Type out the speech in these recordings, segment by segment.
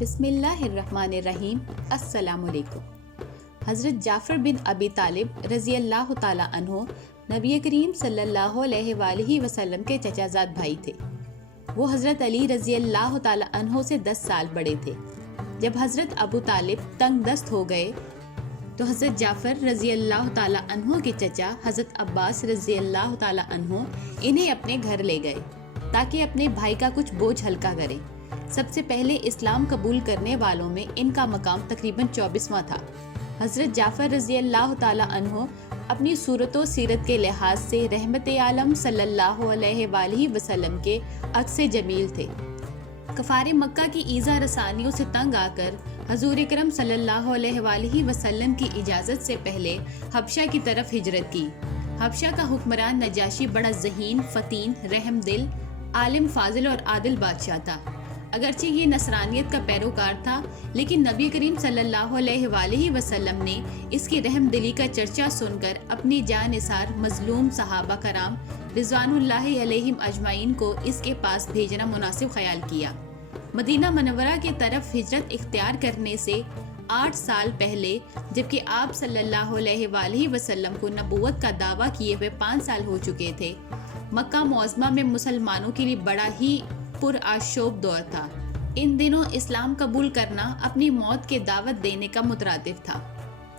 بسم اللہ الرحمن الرحیم۔ السلام علیکم۔ حضرت جعفر بن ابی طالب رضی اللہ تعالیٰ عنہ نبی کریم صلی اللہ علیہ وآلہ وسلم کے چچا زاد بھائی تھے۔ وہ حضرت علی رضی اللہ تعالیٰ عنہ سے 10 سال بڑے تھے۔ جب حضرت ابو طالب تنگ دست ہو گئے تو حضرت جعفر رضی اللہ تعالیٰ عنہ کے چچا حضرت عباس رضی اللہ تعالیٰ عنہ انہیں اپنے گھر لے گئے تاکہ اپنے بھائی کا کچھ بوجھ ہلکا کریں۔ سب سے پہلے اسلام قبول کرنے والوں میں ان کا مقام تقریباً 24واں تھا۔ حضرت جعفر رضی اللہ تعالیٰ عنہ اپنی صورت و سیرت کے لحاظ سے رحمت عالم صلی اللہ علیہ وآلہ وسلم کے عکس جمیل تھے۔ کفار مکہ کی ایذا رسانیوں سے تنگ آ کر حضور اکرم صلی اللہ علیہ وآلہ وسلم کی اجازت سے پہلے حبشہ کی طرف ہجرت کی۔ حبشہ کا حکمران نجاشی بڑا ذہین، فطین، رحم دل، عالم، فاضل اور عادل بادشاہ تھا۔ اگرچہ یہ نصرانیت کا پیروکار تھا، لیکن نبی کریم صلی اللہ علیہ وآلہ وسلم نے اس کی رحم دلی کا چرچا سن کر اپنی جان نثار مظلوم صحابہ کرام رضوان اللہ علیہم اجمعین کو اس کے پاس بھیجنا مناسب خیال کیا۔ مدینہ منورہ کی طرف ہجرت اختیار کرنے سے 8 سال پہلے، جبکہ آپ صلی اللہ علیہ وآلہ وسلم کو نبوت کا دعویٰ کیے ہوئے 5 سال ہو چکے تھے، مکہ معظمہ میں مسلمانوں کے لیے بڑا ہی پرآشوب دور تھا۔ ان دنوں اسلام قبول کرنا اپنی موت کے دعوت دینے کا مترادف تھا،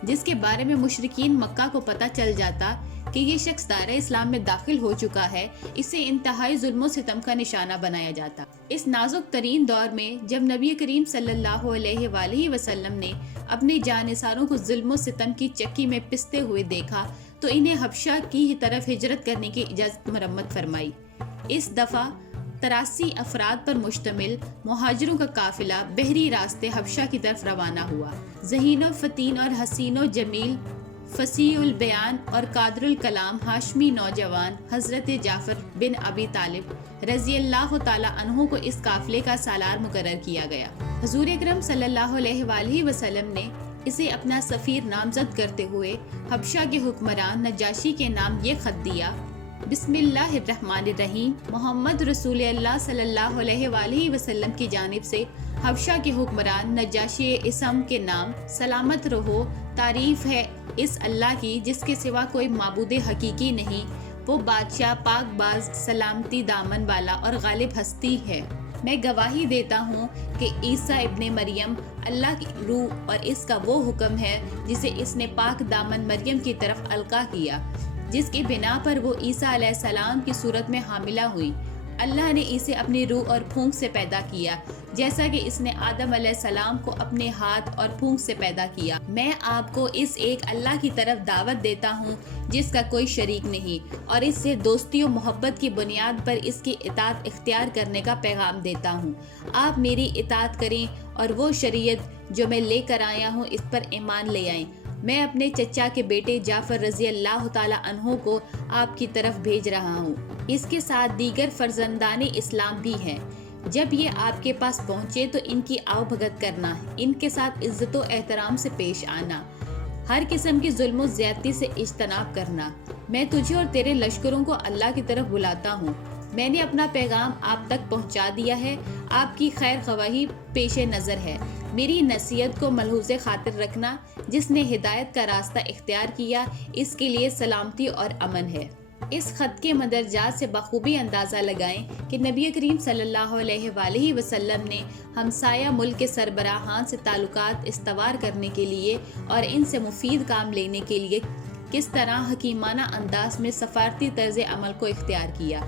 جس کے بارے میں مشرکین مکہ کو پتہ چل جاتا کہ یہ شخص دائرہ اسلام میں داخل ہو چکا ہے، اسے انتہائی ظلم و ستم کا نشانہ بنایا جاتا۔ اس نازک ترین دور میں جب نبی کریم صلی اللہ علیہ وآلہ وسلم نے اپنے جانثاروں کو ظلم و ستم کی چکی میں پستے ہوئے دیکھا تو انہیں حبشہ کی طرف ہجرت کرنے کی اجازت مرمت فرمائی۔ اس دفعہ 83 افراد پر مشتمل مہاجروں کا قافلہ بحری راستے حبشہ کی طرف روانہ ہوا۔ ذہین و فطین اور حسین و جمیل، فصیح البیان اور قادر الکلام ہاشمی نوجوان حضرت جعفر بن ابی طالب رضی اللہ تعالیٰ عنہ کو اس قافلے کا سالار مقرر کیا گیا۔ حضور اکرم صلی اللہ علیہ وآلہ وسلم نے اسے اپنا سفیر نامزد کرتے ہوئے حبشہ کے حکمران نجاشی کے نام یہ خط دیا: بسم اللہ الرحمن الرحیم، محمد رسول اللہ صلی اللہ علیہ وآلہ وسلم کی جانب سے حبشہ کے حکمران نجاشی اسم کے نام، سلامت رہو، تعریف ہے اس اللہ کی جس کے سوا کوئی معبود حقیقی نہیں، وہ بادشاہ پاک باز، سلامتی دامن والا اور غالب ہستی ہے۔ میں گواہی دیتا ہوں کہ عیسیٰ ابن مریم اللہ کی روح اور اس کا وہ حکم ہے جسے اس نے پاک دامن مریم کی طرف القا کیا، جس کی بنا پر وہ عیسیٰ علیہ السلام کی صورت میں حاملہ ہوئی۔ اللہ نے اسے اپنی روح اور پھونک سے پیدا کیا، جیسا کہ اس نے آدم علیہ السلام کو اپنے ہاتھ اور پھونک سے پیدا کیا۔ میں آپ کو اس ایک اللہ کی طرف دعوت دیتا ہوں جس کا کوئی شریک نہیں، اور اس سے دوستی و محبت کی بنیاد پر اس کی اطاعت اختیار کرنے کا پیغام دیتا ہوں۔ آپ میری اطاعت کریں اور وہ شریعت جو میں لے کر آیا ہوں اس پر ایمان لے آئیں۔ میں اپنے چچا کے بیٹے جعفر رضی اللہ تعالیٰ عنہ کو آپ کی طرف بھیج رہا ہوں۔ اس کے ساتھ دیگر فرزندان اسلام بھی ہیں۔ جب یہ آپ کے پاس پہنچے تو ان کی آؤ بھگت کرنا، ان کے ساتھ عزت و احترام سے پیش آنا، ہر قسم کی ظلم و زیادتی سے اجتناب کرنا۔ میں تجھے اور تیرے لشکروں کو اللہ کی طرف بلاتا ہوں۔ میں نے اپنا پیغام آپ تک پہنچا دیا ہے، آپ کی خیر خواہی پیش نظر ہے۔ میری نصیحت کو ملحوظ خاطر رکھنا۔ جس نے ہدایت کا راستہ اختیار کیا اس کے لیے سلامتی اور امن ہے۔ اس خط کے مندرجات سے بخوبی اندازہ لگائیں کہ نبی کریم صلی اللہ علیہ وآلہ وسلم نے ہمسایہ ملک کے سربراہان سے تعلقات استوار کرنے کے لیے اور ان سے مفید کام لینے کے لیے کس طرح حکیمانہ انداز میں سفارتی طرز عمل کو اختیار کیا۔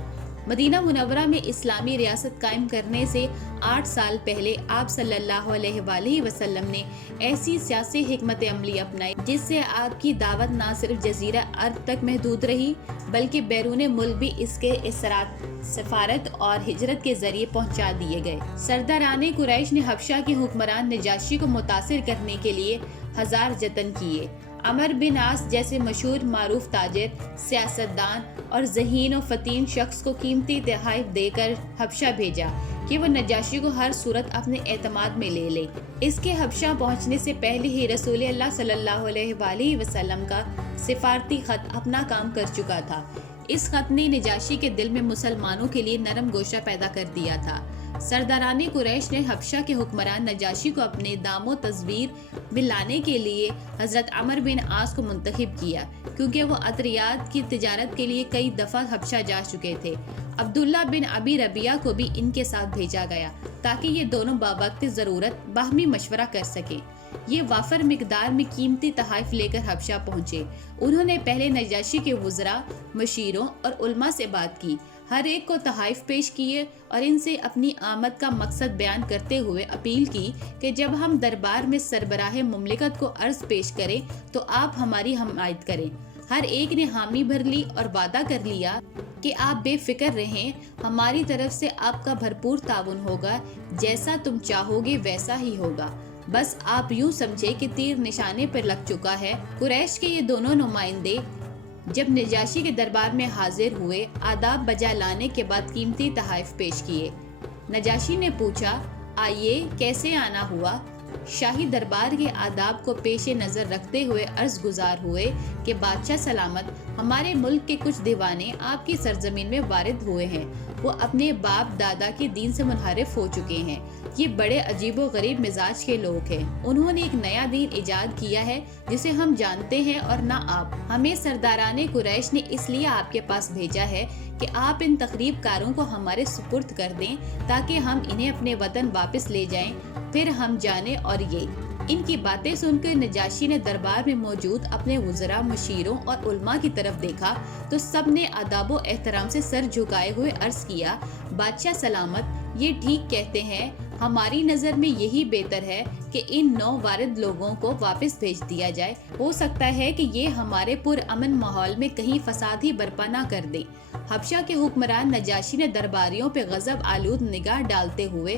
مدینہ منورہ میں اسلامی ریاست قائم کرنے سے 8 سال پہلے آپ صلی اللہ علیہ وآلہ وسلم نے ایسی سیاسی حکمت عملی اپنائی جس سے آپ کی دعوت نہ صرف جزیرہ عرب تک محدود رہی بلکہ بیرون ملک بھی اس کے اثرات سفارت اور ہجرت کے ذریعے پہنچا دیے گئے۔ سرداران قریش نے حبشہ کے حکمران نجاشی کو متاثر کرنے کے لیے ہزار جتن کیے۔ عمر بن عاص جیسے مشہور معروف تاجر، سیاستدان اور ذہین و فطین شخص کو قیمتی تحائف دے کر حبشہ بھیجا کہ وہ نجاشی کو ہر صورت اپنے اعتماد میں لے لے۔ اس کے حبشہ پہنچنے سے پہلے ہی رسول اللہ صلی اللہ علیہ وآلہ وسلم کا سفارتی خط اپنا کام کر چکا تھا۔ اس خط نے نجاشی کے دل میں مسلمانوں کے لیے نرم گوشہ پیدا کر دیا تھا۔ سرداران قریش نے حبشہ کے حکمران نجاشی کو اپنے دام و تزویر میں لانے کے لیے حضرت عمرو بن عاص کو منتخب کیا، کیونکہ وہ عطریات کی تجارت کے لیے کئی دفعہ حبشہ جا چکے تھے۔ عبداللہ بن ابی ربیعہ کو بھی ان کے ساتھ بھیجا گیا تاکہ یہ دونوں باوقت ضرورت باہمی مشورہ کر سکیں۔ یہ وافر مقدار میں قیمتی تحائف لے کر حبشہ پہنچے۔ انہوں نے پہلے نجاشی کے وزراء، مشیروں اور علماء سے بات کی، ہر ایک کو تحائف پیش کیے اور ان سے اپنی آمد کا مقصد بیان کرتے ہوئے اپیل کی کہ جب ہم دربار میں سربراہ مملکت کو عرض پیش کریں تو آپ ہماری حمایت کریں۔ ہر ایک نے حامی بھر لی اور وعدہ کر لیا کہ آپ بے فکر رہیں، ہماری طرف سے آپ کا بھرپور تعاون ہوگا، جیسا تم چاہو گے ویسا ہی ہوگا، بس آپ یوں سمجھے کہ تیر نشانے پر لگ چکا ہے۔ قریش کے یہ دونوں نمائندے جب نجاشی کے دربار میں حاضر ہوئے، آداب بجا لانے کے بعد قیمتی تحائف پیش کیے۔ نجاشی نے پوچھا، آئیے کیسے آنا ہوا؟ شاہی دربار کے آداب کو پیش نظر رکھتے ہوئے عرض گزار ہوئے کہ بادشاہ سلامت، ہمارے ملک کے کچھ دیوانے آپ کی سرزمین میں وارد ہوئے ہیں، وہ اپنے باپ دادا کے دین سے منحرف ہو چکے ہیں، یہ بڑے عجیب و غریب مزاج کے لوگ ہیں، انہوں نے ایک نیا دین ایجاد کیا ہے جسے ہم جانتے ہیں اور نہ آپ۔ ہمیں سرداران قریش نے اس لیے آپ کے پاس بھیجا ہے کہ آپ ان تخریب کاروں کو ہمارے سپرد کر دیں تاکہ ہم انہیں اپنے وطن واپس لے جائیں، پھر ہم جانیں۔ اور یہ ان کی باتیں سن کر نجاشی نے دربار میں موجود اپنے وزراء، مشیروں اور علماء کی طرف دیکھا تو سب نے ادب و احترام سے سر جھکائے ہوئے عرض کیا، بادشاہ سلامت، یہ ٹھیک کہتے ہیں، ہماری نظر میں یہی بہتر ہے کہ ان نو وارد لوگوں کو واپس بھیج دیا جائے، ہو سکتا ہے کہ یہ ہمارے پرامن ماحول میں کہیں فساد ہی برپا نہ کر دیں۔ حبشہ کے حکمران نجاشی نے درباریوں پہ غضب آلود نگاہ ڈالتے ہوئے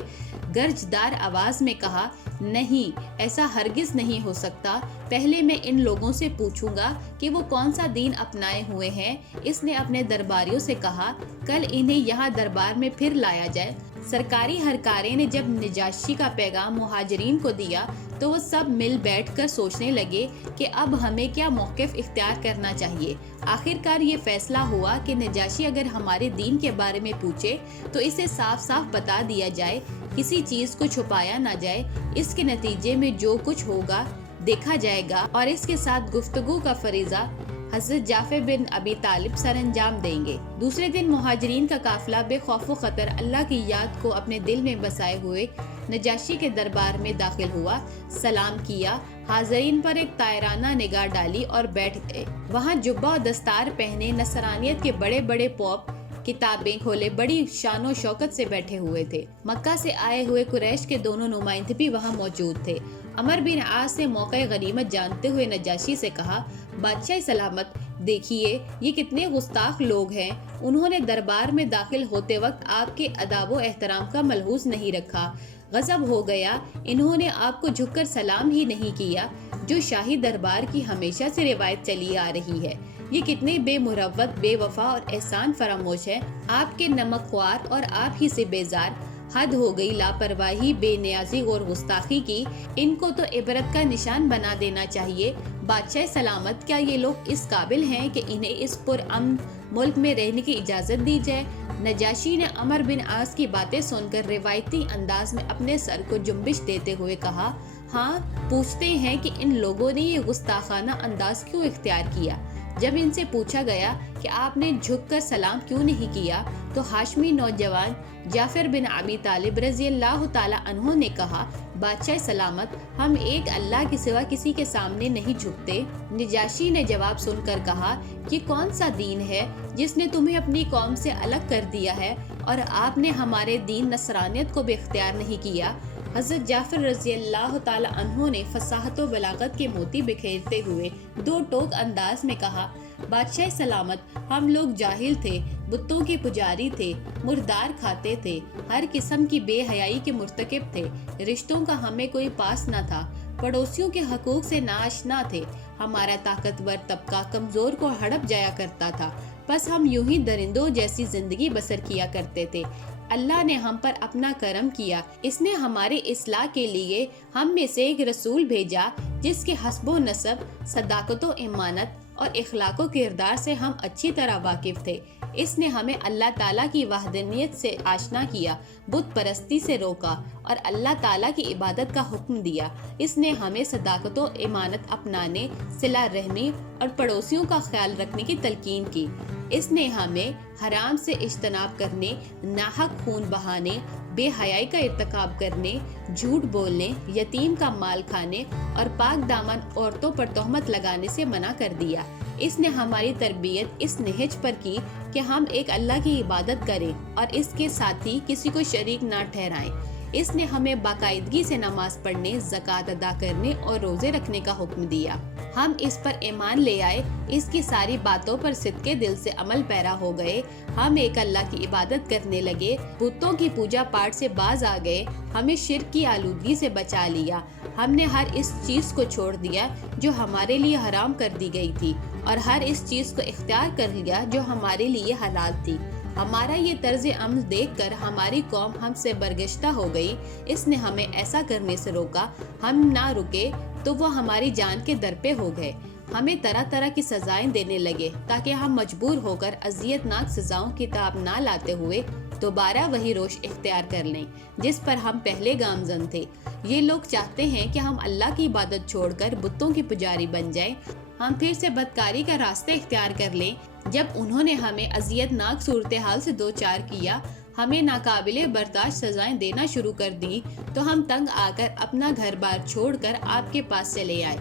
گرجدار آواز میں کہا، نہیں، ایسا ہرگز نہیں ہو سکتا، پہلے میں ان لوگوں سے پوچھوں گا کہ وہ کون سا دین اپنائے ہوئے ہیں۔ اس نے اپنے درباریوں سے کہا، کل انہیں یہاں دربار میں پھر لایا جائے۔ سرکاری ہرکارے نے جب نجاشی کا پیغام مہاجرین کو دیا تو وہ سب مل بیٹھ کر سوچنے لگے کہ اب ہمیں کیا موقف اختیار کرنا چاہیے۔ آخر کار یہ فیصلہ ہوا کہ نجاشی اگر ہمارے دین کے بارے میں پوچھے تو اسے صاف صاف بتا دیا جائے، کسی چیز کو چھپایا نہ جائے، اس کے نتیجے میں جو کچھ ہوگا دیکھا جائے گا، اور اس کے ساتھ گفتگو کا فریضہ حضرت جعفر بن ابی طالب سر انجام دیں گے۔ دوسرے دن مہاجرین کا قافلہ بے خوف و خطر اللہ کی یاد کو اپنے دل میں بسائے ہوئے نجاشی کے دربار میں داخل ہوا، سلام کیا، حاضرین پر ایک طائرانہ نگاہ ڈالی اور بیٹھ گئے۔ وہاں جبہ و دستار پہنے نصرانیت کے بڑے بڑے پوپ کتابیں کھولے بڑی شان و شوکت سے بیٹھے ہوئے تھے۔ مکہ سے آئے ہوئے قریش کے دونوں نمائندے بھی وہاں موجود تھے۔ عمرو بن عاص نے موقع غنیمت جانتے ہوئے نجاشی سے کہا، بادشاہ سلامت، دیکھیے یہ کتنے گستاخ لوگ ہیں، انہوں نے دربار میں داخل ہوتے وقت آپ کے ادب و احترام کا ملحوظ نہیں رکھا، غضب ہو گیا، انہوں نے آپ کو جھک کر سلام ہی نہیں کیا، جو شاہی دربار کی ہمیشہ سے روایت چلی آ رہی ہے۔ یہ کتنے بے مروت، بے وفا اور احسان فراموش ہے، آپ کے نمک خوار اور آپ ہی سے بیزار، حد ہو گئی لاپرواہی، بے نیازی اور گستاخی کی، ان کو تو عبرت کا نشان بنا دینا چاہیے۔ بادشاہ سلامت، کیا یہ لوگ اس قابل ہیں کہ انہیں اس پرامن ملک میں رہنے کی اجازت دی جائے؟ نجاشی نے عمرو بن عاص کی باتیں سن کر روایتی انداز میں اپنے سر کو جنبش دیتے ہوئے کہا، ہاں، پوچھتے ہیں کہ ان لوگوں نے یہ گستاخانہ انداز کیوں اختیار کیا؟ جب ان سے پوچھا گیا کہ آپ نے جھک کر سلام کیوں نہیں کیا تو ہاشمی نوجوان جعفر بن ابی طالب رضی اللہ تعالیٰ عنہ نے کہا، بادشاہ سلامت، ہم ایک اللہ کے سوا کسی کے سامنے نہیں جھکتے۔ نجاشی نے جواب سن کر کہا، یہ کون سا دین ہے جس نے تمہیں اپنی قوم سے الگ کر دیا ہے اور آپ نے ہمارے دین نصرانیت کو بھی اختیار نہیں کیا؟ حضرت جعفر رضی اللہ تعالیٰ عنہ نے فصاحت و بلاغت کے موتی بکھیرتے ہوئے دو ٹوک انداز میں کہا، بادشاہ سلامت، ہم لوگ جاہل تھے، بتوں کے پجاری تھے، مردار کھاتے تھے، ہر قسم کی بے حیائی کے مرتکب تھے، رشتوں کا ہمیں کوئی پاس نہ تھا، پڑوسیوں کے حقوق سے ناآشنا تھے، ہمارا طاقتور طبقہ کمزور کو ہڑپ جایا کرتا تھا، بس ہم یوں ہی درندوں جیسی زندگی بسر کیا کرتے تھے۔ اللہ نے ہم پر اپنا کرم کیا، اس نے ہمارے اصلاح کے لیے ہم میں سے ایک رسول بھیجا جس کے حسب و نسب، صداقت و امانت اور اخلاق و کردار سے ہم اچھی طرح واقف تھے۔ اس نے ہمیں اللہ تعالیٰ کی وحدانیت سے آشنا کیا، بت پرستی سے روکا اور اللہ تعالیٰ کی عبادت کا حکم دیا۔ اس نے ہمیں صداقت و امانت اپنانے، صلہ رحمی اور پڑوسیوں کا خیال رکھنے کی تلقین کی۔ اس نے ہمیں حرام سے اجتناب کرنے، ناحق خون بہانے، بے حیائی کا ارتکاب کرنے، جھوٹ بولنے، یتیم کا مال کھانے اور پاک دامن عورتوں پر تہمت لگانے سے منع کر دیا۔ اس نے ہماری تربیت اس نہج پر کی کہ ہم ایک اللہ کی عبادت کریں اور اس کے ساتھ ہی کسی کو شریک نہ ٹھہرائیں۔ اس نے ہمیں باقاعدگی سے نماز پڑھنے، زکوٰۃ ادا کرنے اور روزے رکھنے کا حکم دیا۔ ہم اس پر ایمان لے آئے، اس کی ساری باتوں پر صدقے دل سے عمل پیرا ہو گئے۔ ہم ایک اللہ کی عبادت کرنے لگے، بتوں کی پوجا پاٹ سے باز آ گئے، ہمیں شرک کی آلودگی سے بچا لیا۔ ہم نے ہر اس چیز کو چھوڑ دیا جو ہمارے لیے حرام کر دی گئی تھی اور ہر اس چیز کو اختیار کر لیا جو ہمارے لیے حلال تھی۔ ہمارا یہ طرز عمل دیکھ کر ہماری قوم ہم سے برگشتہ ہو گئی۔ اس نے ہمیں ایسا کرنے سے روکا، ہم نہ رکے تو وہ ہماری جان کے در پہ ہو گئے۔ ہمیں طرح طرح کی سزائیں دینے لگے تاکہ ہم مجبور ہو کر اذیت ناک سزاؤں کی تاب نہ لاتے ہوئے دوبارہ وہی روش اختیار کر لیں جس پر ہم پہلے گامزن تھے۔ یہ لوگ چاہتے ہیں کہ ہم اللہ کی عبادت چھوڑ کر بتوں کی پجاری بن جائیں، ہم پھر سے بدکاری کا راستہ اختیار کر لیں۔ جب انہوں نے ہمیں اذیت ناک صورتحال سے دوچار کیا، ہمیں ناقابل برداشت سزائیں دینا شروع کر دی، تو ہم تنگ آ کر اپنا گھر بار چھوڑ کر آپ کے پاس چلے آئے۔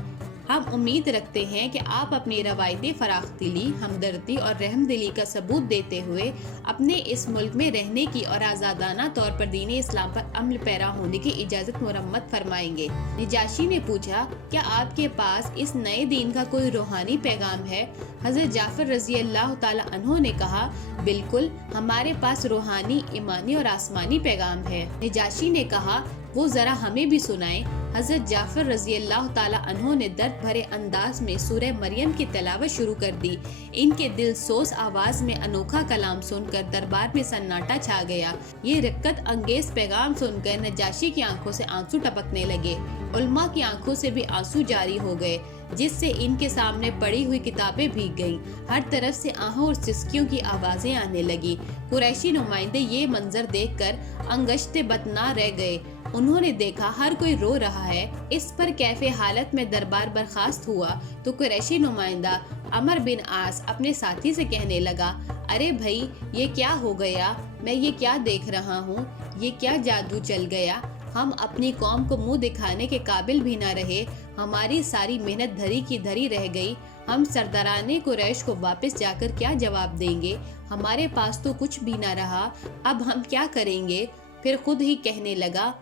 ہم امید رکھتے ہیں کہ آپ اپنی روایتی فراخ دلی، ہمدردی اور رحم دلی کا ثبوت دیتے ہوئے اپنے اس ملک میں رہنے کی اور آزادانہ طور پر دین اسلام پر عمل پیرا ہونے کی اجازت مرمت فرمائیں گے۔ نجاشی نے پوچھا، کیا آپ کے پاس اس نئے دین کا کوئی روحانی پیغام ہے؟ حضرت جعفر رضی اللہ تعالیٰ عنہ نے کہا، بالکل، ہمارے پاس روحانی، ایمانی اور آسمانی پیغام ہے۔ نجاشی نے کہا، وہ ذرا ہمیں بھی سنائیں۔ حضرت جعفر رضی اللہ تعالیٰ عنہ نے درد بھرے انداز میں سورہ مریم کی تلاوت شروع کر دی۔ ان کے دل سوز آواز میں انوکھا کلام سن کر دربار میں سناٹا چھا گیا۔ یہ رقت انگیز پیغام سن کر نجاشی کی آنکھوں سے آنسو ٹپکنے لگے، علماء کی آنکھوں سے بھی آنسو جاری ہو گئے، جس سے ان کے سامنے پڑی ہوئی کتابیں بھیگ گئیں۔ ہر طرف سے آہوں اور سسکیوں کی آوازیں آنے لگی۔ قریشی نمائندے یہ منظر دیکھ کر انگشت بت نہ رہ گئے۔ انہوں نے دیکھا ہر کوئی رو رہا ہے۔ اس پر کیف حالت میں دربار برخاست ہوا تو قریشی نمائندہ عمر بن عاص اپنے ساتھی سے کہنے لگا، ارے بھائی، یہ کیا ہو گیا؟ میں یہ کیا دیکھ رہا ہوں؟ یہ کیا جادو چل گیا؟ ہم اپنی قوم کو منہ دکھانے کے قابل بھی نہ رہے، ہماری ساری محنت دھری کی دھری رہ گئی۔ ہم سرداران قریش کو واپس جا کر کیا جواب دیں گے؟ ہمارے پاس تو کچھ بھی نہ رہا، اب ہم کیا کریں گے؟ پھر خود ہی کہنے لگا،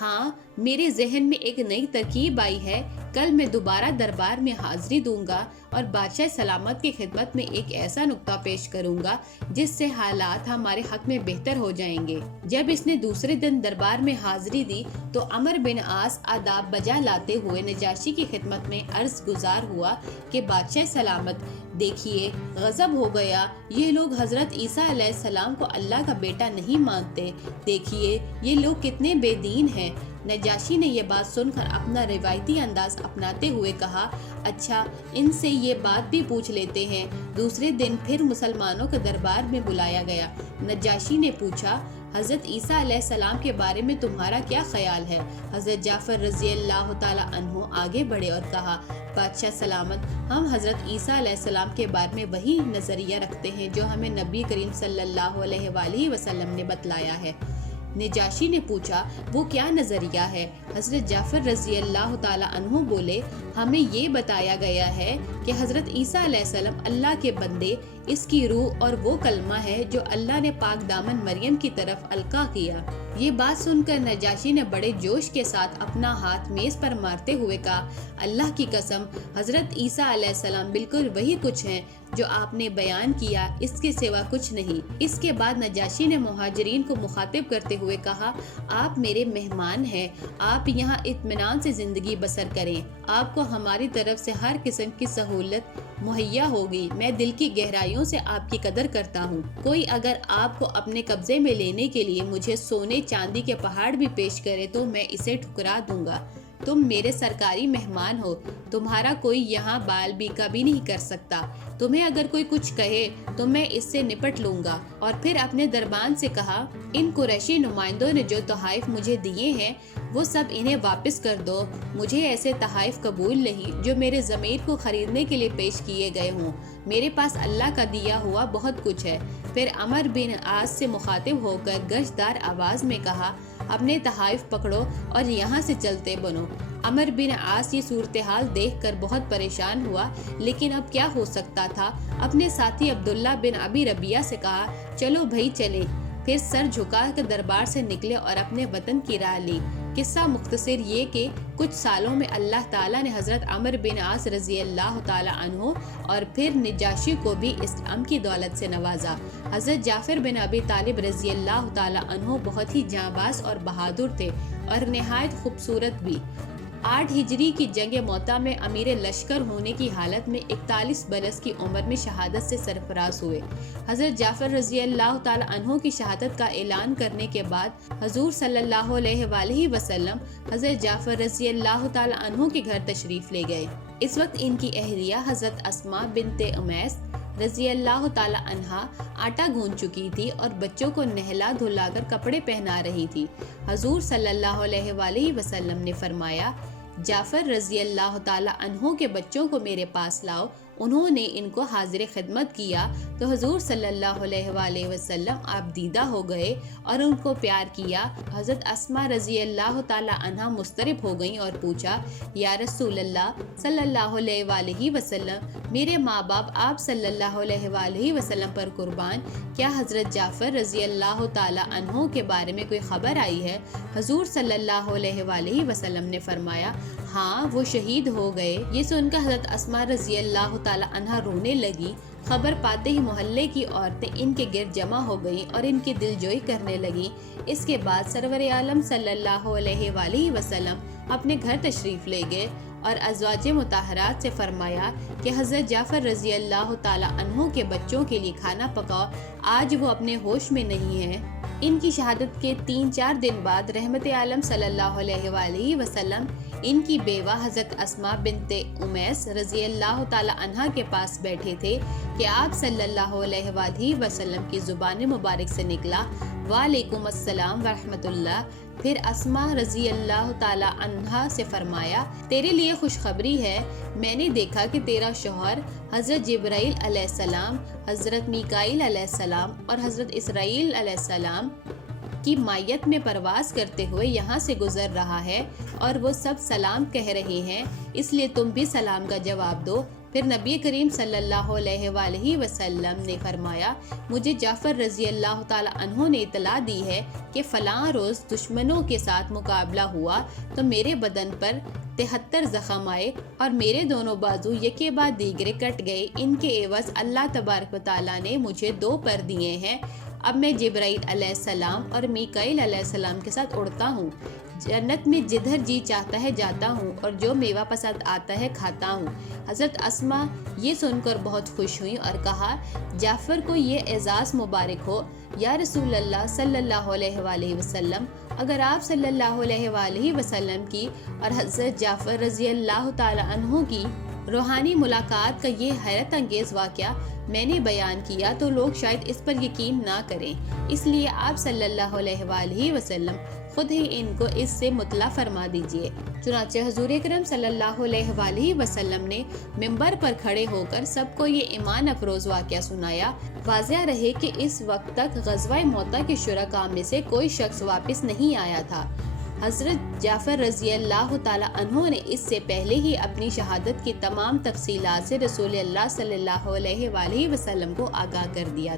ہاں، میرے ذہن میں ایک نئی ترکیب آئی ہے۔ کل میں دوبارہ دربار میں حاضری دوں گا اور بادشاہ سلامت کی خدمت میں ایک ایسا نکتہ پیش کروں گا جس سے حالات ہمارے حق میں بہتر ہو جائیں گے۔ جب اس نے دوسرے دن دربار میں حاضری دی تو عمر بن عاص آداب بجا لاتے ہوئے نجاشی کی خدمت میں عرض گزار ہوا کہ بادشاہ سلامت، دیکھیے، غضب ہو گیا، یہ لوگ حضرت عیسیٰ علیہ السلام کو اللہ کا بیٹا نہیں مانتے، دیکھیے یہ لوگ کتنے بے دین ہیں۔ نجاشی نے یہ بات سن کر اپنا روایتی انداز اپناتے ہوئے کہا، اچھا، ان سے یہ بات بھی پوچھ لیتے ہیں۔ دوسرے دن پھر مسلمانوں کے دربار میں بلایا گیا۔ نجاشی نے پوچھا، حضرت عیسیٰ علیہ السلام کے بارے میں تمہارا کیا خیال ہے؟ حضرت جعفر رضی اللہ تعالیٰ عنہ آگے بڑھے اور کہا، بادشاہ سلامت، ہم حضرت عیسیٰ علیہ السلام کے بارے میں وہی نظریہ رکھتے ہیں جو ہمیں نبی کریم صلی اللہ علیہ وآلہ وسلم نے بتلایا ہے۔ نجاشی نے پوچھا، وہ کیا نظریہ ہے؟ حضرت جعفر رضی اللہ تعالیٰ عنہ بولے، ہمیں یہ بتایا گیا ہے کہ حضرت عیسیٰ علیہ السلام اللہ کے بندے، اس کی روح اور وہ کلمہ ہے جو اللہ نے پاک دامن مریم کی طرف القا کیا۔ یہ بات سن کر نجاشی نے بڑے جوش کے ساتھ اپنا ہاتھ میز پر مارتے ہوئے کہا، اللہ کی قسم، حضرت عیسیٰ علیہ السلام بالکل وہی کچھ ہیں جو آپ نے بیان کیا، اس کے سوا کچھ نہیں۔ اس کے بعد نجاشی نے مہاجرین کو مخاطب کرتے ہوئے کہا، آپ میرے مہمان ہیں، آپ یہاں اطمینان سے زندگی بسر کریں، آپ کو ہماری طرف سے ہر قسم کی سہولت مہیا ہوگی۔ میں دل کی گہرائیوں سے آپ کی قدر کرتا ہوں۔ کوئی اگر آپ کو اپنے قبضے میں لینے کے لیے مجھے سونے چاندی کے پہاڑ بھی پیش کرے تو میں اسے ٹھکرا دوں گا۔ تم میرے سرکاری مہمان ہو، تمہارا کوئی یہاں بال بیکا بھی نہیں کر سکتا، تمہیں اگر کوئی کچھ کہے تو میں اس سے نپٹ لوں گا۔ اور پھر اپنے دربان سے کہا، ان قریشی نمائندوں نے جو تحائف مجھے دیے ہیں وہ سب انہیں واپس کر دو، مجھے ایسے تحائف قبول نہیں جو میرے ضمیر کو خریدنے کے لیے پیش کیے گئے ہوں، میرے پاس اللہ کا دیا ہوا بہت کچھ ہے۔ پھر عمر بن عاص سے مخاطب ہو کر گشدار آواز میں کہا، اپنے تحائف پکڑو اور یہاں سے چلتے بنو۔ عمر بن عاص یہ صورتحال دیکھ کر بہت پریشان ہوا، لیکن اب کیا ہو سکتا تھا؟ اپنے ساتھی عبداللہ بن ابی ربیعہ سے کہا، چلو بھائی چلیں۔ پھر سر جھکا کر دربار سے نکلے اور اپنے وطن کی راہ لی۔ قصہ مختصر یہ کہ کچھ سالوں میں اللہ تعالیٰ نے حضرت عمر بن عاص رضی اللہ تعالیٰ عنہ اور پھر نجاشی کو بھی اسلام کی دولت سے نوازا۔ حضرت جعفر بن ابی طالب رضی اللہ تعالیٰ عنہ بہت ہی جانباز اور بہادر تھے اور نہایت خوبصورت بھی۔ 8 ہجری کی جنگ موتا میں امیر لشکر ہونے کی حالت میں 41 برس کی عمر میں شہادت سے سرفراز ہوئے۔ حضرت جعفر رضی اللہ تعالیٰ عنہ کی شہادت کا اعلان کرنے کے بعد حضور صلی اللہ علیہ وآلہ وسلم حضرت جعفر رضی اللہ تعالیٰ عنہ کے گھر تشریف لے گئے۔ اس وقت ان کی اہلیہ حضرت اسماء بنت امیس رضی اللہ تعالیٰ عنہا آٹا گوندھ چکی تھی اور بچوں کو نہلا دھلا کر کپڑے پہنا رہی تھی۔ حضور صلی اللہ علیہ وآلہ وسلم نے فرمایا، جعفر رضی اللہ تعالیٰ عنہ کے بچوں کو میرے پاس لاؤ۔ انہوں نے ان کو حاضر خدمت کیا تو حضور صلی اللہ علیہ وآلہ وسلم آپ دیدہ ہو گئے اور ان کو پیار کیا۔ حضرت اسماء رضی اللہ تعالیٰ عنہا مضطرب ہو گئیں اور پوچھا، یا رسول اللہ صلی اللہ علیہ وآلہ وسلم، میرے ماں باپ آپ صلی اللہ علیہ وآلہ وسلم پر قربان، کیا حضرت جعفر رضی اللہ تعالیٰ عنہ کے بارے میں کوئی خبر آئی ہے؟ حضور صلی اللہ علیہ وآلہ وسلم نے فرمایا، ہاں وہ شہید ہو گئے۔ یہ سن کر حضرت اسماء رضی اللہ تعالیٰ عنہا رونے لگی۔ خبر پاتے ہی محلے کی عورتیں ان کے گرد جمع ہو گئیں اور ان کی دل جوئی کرنے لگیں۔ اس کے بعد سرور عالم صلی اللہ علیہ وآلہ وسلم اپنے گھر تشریف لے گئے اور ازواج مطہرات سے فرمایا کہ حضرت جعفر رضی اللہ تعالیٰ عنہ کے بچوں کے لیے کھانا پکاؤ، آج وہ اپنے ہوش میں نہیں ہیں۔ ان کی شہادت کے 3-4 دن بعد رحمت عالم صلی اللہ علیہ وآلہ وسلم ان کی بیوہ حضرت اسماء بنت امیس رضی اللہ تعالیٰ عنہا کے پاس بیٹھے تھے کہ آپ صلی اللہ علیہ وآلہ وسلم کی زبان مبارک سے نکلا، وعلیکم السلام ورحمۃ اللہ۔ پھر اسماء رضی اللہ تعالیٰ عنہا سے فرمایا، تیرے لیے خوشخبری ہے، میں نے دیکھا کہ تیرا شوہر حضرت جبرائیل علیہ السلام، حضرت میکائیل علیہ السلام اور حضرت اسرائیل علیہ السلام کی مائیت میں پرواز کرتے ہوئے یہاں سے گزر رہا ہے اور وہ سب سلام کہہ رہے ہیں، اس لیے تم بھی سلام کا جواب دو۔ پھر نبی کریم صلی اللہ علیہ وآلہ وسلم نے فرمایا، مجھے جعفر رضی اللہ تعالیٰ عنہ نے اطلاع دی ہے کہ فلاں روز دشمنوں کے ساتھ مقابلہ ہوا تو میرے بدن پر 73 زخم آئے اور میرے دونوں بازو یکے بعد دیگرے کٹ گئے، ان کے عوض اللہ تبارک و تعالیٰ نے مجھے 2 پر دیے ہیں۔ اب میں جبرائیل علیہ السلام اور میکائیل علیہ السلام کے ساتھ اڑتا ہوں، جنت میں جدھر جی چاہتا ہے جاتا ہوں اور جو میوہ پسند آتا ہے کھاتا ہوں۔ حضرت اسماء یہ سن کر بہت خوش ہوئیں اور کہا، جعفر کو یہ اعزاز مبارک ہو۔ یا رسول اللہ صلی اللہ علیہ وآلہ وسلم، اگر آپ صلی اللہ علیہ وآلہ وسلم کی اور حضرت جعفر رضی اللہ تعالیٰ عنہ کی روحانی ملاقات کا یہ حیرت انگیز واقعہ میں نے بیان کیا تو لوگ شاید اس پر یقین نہ کریں، اس لیے آپ صلی اللہ علیہ وآلہ وسلم خود ہی ان کو اس سے مطلع فرما دیجئے۔ چنانچہ حضور اکرم صلی اللہ علیہ وآلہ وسلم نے منبر پر کھڑے ہو کر سب کو یہ ایمان افروز واقعہ سنایا۔ واضح رہے کہ اس وقت تک غزوہ موتا کے شرکاء میں سے کوئی شخص واپس نہیں آیا تھا۔ حضرت جعفر رضی اللہ تعالیٰ عنہ نے اس سے پہلے ہی اپنی شہادت کی تمام تفصیلات سے رسول اللہ صلی اللہ علیہ وآلہ وسلم کو آگاہ کر دیا۔